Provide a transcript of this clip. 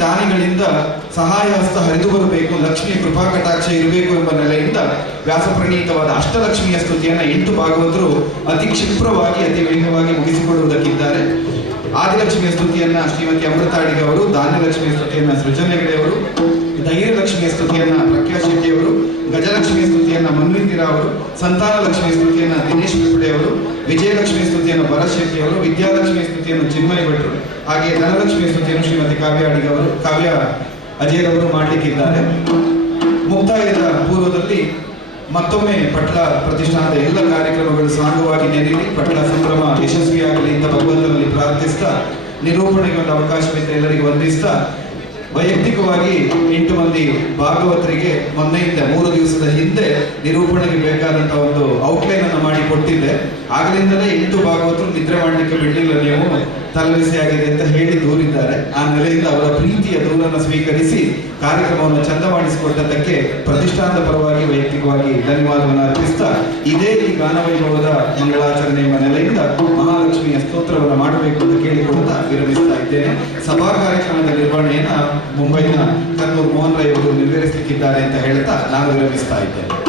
ದಾನಿಗಳಿಂದ ಸಹಾಯ ಹಸ್ತ ಹರಿದು ಬರಬೇಕು ಲಕ್ಷ್ಮಿ ಕೃಪಾ ಕಟಾಕ್ಷ ಇರಬೇಕು ಎಂಬ ನೆಲೆಯಿಂದ ವ್ಯಾಸಪ್ರಣೀತವಾದ ಅಷ್ಟಲಕ್ಷ್ಮಿಯ ಸ್ತುತಿಯನ್ನು ಎಂಟು ಭಾಗವತರು ಅತಿ ಕ್ಷಿಪ್ರವಾಗಿ, ಅತಿ ವೇಗವಾಗಿ ಮುಗಿಸಿಕೊಳ್ಳುವುದಕ್ಕಿದ್ದಾರೆ. ಆದಿಲಕ್ಷ್ಮಿಯ ಸ್ತುತಿಯನ್ನ ಶ್ರೀಮತಿ ಅಮೃತಾಡಿಗೆ ಅವರು, ಧಾನ್ಯಲಕ್ಷ್ಮಿಯ ಸ್ತುತಿಯನ್ನ ಸೃಜನೆಗಳೆಯವರು ಅವರು ಧೈರ್ಯಲಕ್ಷ್ಮಿಯ ಸ್ತುತಿಯನ್ನ ಪ್ರಖ್ಯಾ ಶೆಟ್ಟಿಯವರು ಗಜಲಕ್ಷ್ಮಿಯ ಸ್ತುತಿಯನ್ನ ಮನ್ವಿಂದಿರಾ ಅವರು, ಸಂತಾನ ಲಕ್ಷ್ಮಿ ಸ್ತುತಿಯನ್ನ ದಿನೇಶ್ ಅವರು, ವಿಜಯಲಕ್ಷ್ಮಿ ಸ್ತುತಿಯನ್ನು ಭರತ್ ಶೆಟ್ಟಿ ಅವರು, ವಿದ್ಯಾಲಕ್ಷ್ಮಿ ಸ್ತುತಿಯನ್ನು ಚಿನ್ಮಯ ಭಟ್ರು ಹಾಗೆ ಧನಲಕ್ಷ್ಮಿ ಸ್ತುತಿಯನ್ನು ಶ್ರೀಮತಿ ಕಾವ್ಯ ಅಡಿಗೆ ಅವರು, ಕಾವ್ಯ ಅವರು ಮಾಡಲಿಕ್ಕಿದ್ದಾರೆ. ಮುಕ್ತಾಯದ ಪೂರ್ವದಲ್ಲಿ ಮತ್ತೊಮ್ಮೆ ಪಟ್ಲ ಪ್ರತಿಷ್ಠಾನದ ಎಲ್ಲ ಕಾರ್ಯಕ್ರಮಗಳು ಸಾಂಗವಾಗಿ ನೆರಳಿ ಪಟ್ಲ ಸಂಭ್ರಮ ಯಶಸ್ವಿಯಾಗಲಿ ಅಂತ ಭಗವಂತನಲ್ಲಿ ಪ್ರಾರ್ಥಿಸ್ತಾ ನಿರೂಪಣೆಗೆ ಒಂದು ಅವಕಾಶವಿದ್ದ ಎಲ್ಲರಿಗೂ ವಂದಿಸ್ತಾ ವೈಯಕ್ತಿಕವಾಗಿ ಎಂಟು ಮಂದಿ ಭಾಗವತರಿಗೆ ಮೊನ್ನೆಯಿಂದ ಮೂರು ದಿವಸದ ಹಿಂದೆ ನಿರೂಪಣೆಗೆ ಬೇಕಾದಂತ ಒಂದು ಔಟ್ಲೈನ್ ಅನ್ನು ಮಾಡಿ ಕೊಟ್ಟಿದ್ದೆ. ಆಗಲಿಂದಲೇ ಎಂಟು ಭಾಗವತರು ನಿದ್ರೆ ಮಾಡಲಿಕ್ಕೆ ಬಿಡಲಿಲ್ಲ ನೀವು ತಲೆಬಿಸಿ ಆಗಿದೆ ಅಂತ ಹೇಳಿ ದೂರಿದ್ದಾರೆ. ಆ ನೆಲೆಯಿಂದ ಅವರ ಪ್ರೀತಿಯ ದೂರನ್ನು ಸ್ವೀಕರಿಸಿ ಕಾರ್ಯಕ್ರಮವನ್ನು ಚಂದ ಮಾಡಿಸಿಕೊಟ್ಟದ್ದಕ್ಕೆ ಪ್ರತಿಷ್ಠಾನದ ಪರವಾಗಿ ವೈಯಕ್ತಿಕವಾಗಿ ಧನ್ಯವಾದವನ್ನು ಅರ್ಪಿಸ್ತಾ ಇದೇ ಈ ಗಾನವೈಭವದ ಮಂಗಳಾಚರಣೆ ಎಂಬ ನೆಲೆಯಿಂದ ಮಹಾಲಕ್ಷ್ಮಿಯ ಸ್ತೋತ್ರವನ್ನು ಮಾಡಬೇಕು ಅಂತ ಕೇಳಿಕೊಳ್ತಾ ವಿರಮಿಸ್ತಾ ಇದ್ದೇನೆ. ಸಭಾ ಕಾರ್ಯಕ್ರಮದ ನಿರ್ವಹಣೆಯನ್ನು ಮುಂಬೈನ ಕರ್ನೂರ್ ಮೋಹನ್ ರೈ ಅವರು ನೆರವೇರಿಸಲಿಕ್ಕಿದ್ದಾರೆ ಅಂತ ಹೇಳ್ತಾ ನಾನು ವಿರಮಿಸ್ತಾ ಇದ್ದೇನೆ.